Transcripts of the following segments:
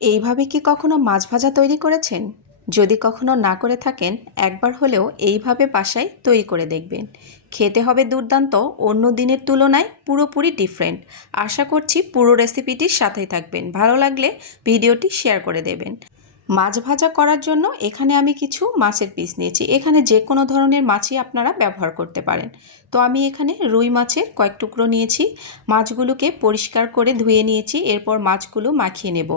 এইভাবে কি কখনো মাছ ভাজা তৈরি করেছেন? যদি কখনো না করে থাকেন, একবার হলেও এইভাবে বাসায় তৈরি করে দেখবেন। খেতে হবে দুর্দান্ত, অন্য দিনের তুলনায় পুরোপুরি ডিফারেন্ট। আশা করছি পুরো রেসিপিটির সাথেই থাকবেন। ভালো লাগলে ভিডিওটি শেয়ার করে দেবেন। মাছ ভাজা করার জন্য এখানে আমি কিছু মাছের পিস নিয়েছি। এখানে যে কোনো ধরনের মাছই আপনারা ব্যবহার করতে পারেন। তো আমি এখানে রুই মাছের কয়েক টুকরো নিয়েছি। মাছগুলোকে পরিষ্কার করে ধুয়ে নিয়েছি। এরপর মাছগুলো মাখিয়ে নেব।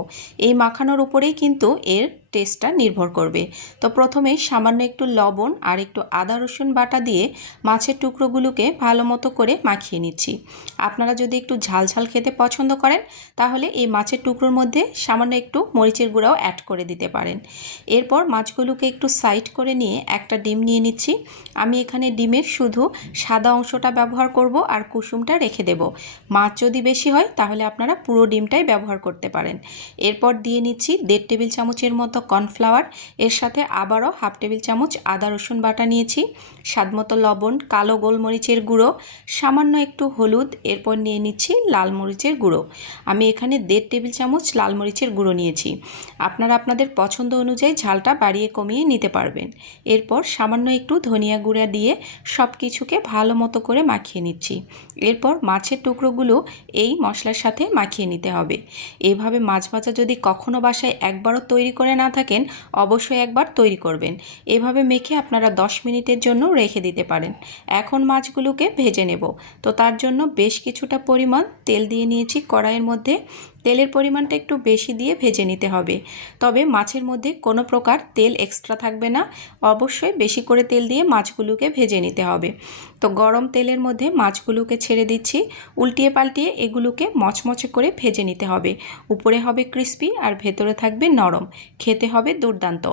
এই মাখানোর উপরেই কিন্তু এর টেস্টটা নির্ভর করবে। তো প্রথমেই সামান্য একটু লবণ আর একটু আদা রসুন বাটা দিয়ে মাছের টুকরোগুলোকে ভালো মতো করে মাখিয়ে নিচ্ছি। আপনারা যদি একটু ঝাল ঝাল খেতে পছন্দ করেন, তাহলে এই মাছের টুকরোর মধ্যে সামান্য একটু মরিচের গুঁড়াও অ্যাড করে দিতে পারেন। এরপর মাছগুলোকে একটু সাইড করে নিয়ে একটা ডিম নিয়ে নিচ্ছি। আমি এখানে ডিমের শুধু সাদা অংশটা ব্যবহার করব আর কুসুমটা রেখে দেব। মাছ যদি বেশি হয় তাহলে আপনারা পুরো ডিমটাই ব্যবহার করতে পারেন। এরপর দিয়ে নিচ্ছি 1.5 টেবিল চামচের মতো কর্নফ্লাওয়ার। এর সাথে আবারও 1/2 টেবিল চামচ আদা রসুন বাটা নিয়েছি, স্বাদমতো লবণ, কালো গোলমরিচের গুঁড়ো, সামান্য একটু হলুদ। এরপর নিয়ে নিচ্ছি লাল মরিচের গুঁড়ো। আমি এখানে 1.5 টেবিল চামচ লাল মরিচের গুঁড়ো নিয়েছি। আপনারা আপনাদের পছন্দ অনুযায়ী ঝালটা বাড়িয়ে কমিয়ে নিতে পারবেন। এরপর সামান্য একটু ধনিয়া গুঁড়া দিয়ে সব কিছুকে ভালো মতো করে মাখিয়ে নিচ্ছি। এরপর মাছের টুকরোগুলো এই মশলার সাথে মাখিয়ে নিতে হবে। এইভাবে মাছ ভাজা যদি কখনো বাসায় একবারও তৈরি করে না থাকেন, অবশ্যই একবার তৈরি করবেন। এভাবে মেখে আপনারা 10 মিনিটের জন্য রেখে দিতে পারেন। এখন মাছগুলোকে ভেজে নেব। তো তার জন্য বেশ কিছুটা পরিমাণ তেল দিয়ে নিয়েছি কড়াইয়ের মধ্যে। তেলের পরিমাণটা একটু বেশি দিয়ে ভেজে নিতে হবে। তবে মাছের মধ্যে কোনো প্রকার তেল এক্সট্রা থাকবে না। অবশ্যই বেশি করে তেল দিয়ে মাছগুলোকে ভেজে নিতে হবে। তো গরম তেলের মধ্যে মাছগুলোকে ছেড়ে দিচ্ছি। উল্টিয়ে পাল্টিয়ে এগুলোকে মচমচে করে ভেজে নিতে হবে। উপরে হবে ক্রিস্পি আর ভেতরে থাকবে নরম। খেতে হবে দুর্দান্ত।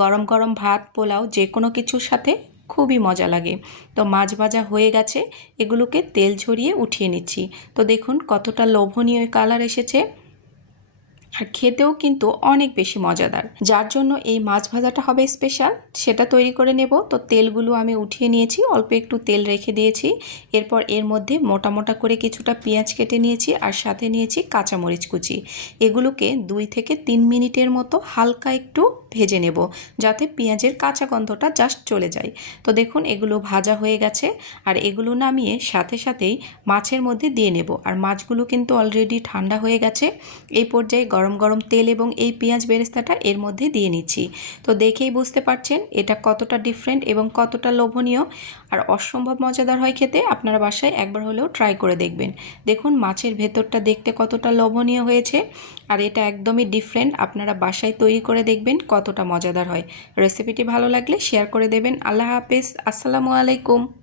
গরম গরম ভাত, পোলাও যে কোনো কিছুর সাথে খুবই মজা লাগে। তো মাছ ভাজা হয়ে গেছে, এগুলোকে তেল ঝরিয়ে উঠিয়ে নিচ্ছি। তো দেখুন কতটা লোভনীয় কালার এসেছে, আর খেতেও কিন্তু অনেক বেশি মজাদার। যার জন্য এই মাছ ভাজাটা হবে স্পেশাল, সেটা তৈরি করে নেব। তো তেলগুলো আমি উঠিয়ে নিয়েছি, অল্প একটু তেল রেখে দিয়েছি। এরপর এর মধ্যে মোটা মোটা করে কিছুটা পেঁয়াজ কেটে নিয়েছি আর সাথে নিয়েছি কাঁচামরিচ কুচি। এগুলোকে 2 থেকে 3 মিনিটের মতো হালকা একটু ভেজে নেব, যাতে পেঁয়াজের কাঁচা গন্ধটা জাস্ট চলে যায়। তো দেখুন এগুলো ভাজা হয়ে গেছে, আর এগুলো নামিয়ে সাথে সাথেই মাছের মধ্যে দিয়ে নেব। আর মাছগুলো কিন্তু অলরেডি ঠান্ডা হয়ে গেছে। এই পর্যায়ে গরম গরম তেল এবং এই পেঁয়াজ বেরেস্তাটা এর মধ্যে দিয়ে নিচ্ছি। তো দেখেই বুঝতে পারছেন এটা কতটা ডিফারেন্ট এবং কতটা লোভনীয় আর অসম্ভব মজাদার হয় খেতে। আপনারা বাসায় একবার হলেও ট্রাই করে দেখবেন। দেখুন মাছের ভেতরটা দেখতে কতটা লোভনীয় হয়েছে, আর এটা একদমই ডিফারেন্ট। আপনারা বাসায় তৈরি করে দেখবেন কতটা মজাদার হয়। রেসিপিটি ভালো লাগলে শেয়ার করে দেবেন। আল্লাহ হাফেজ, আসসালামু আলাইকুম।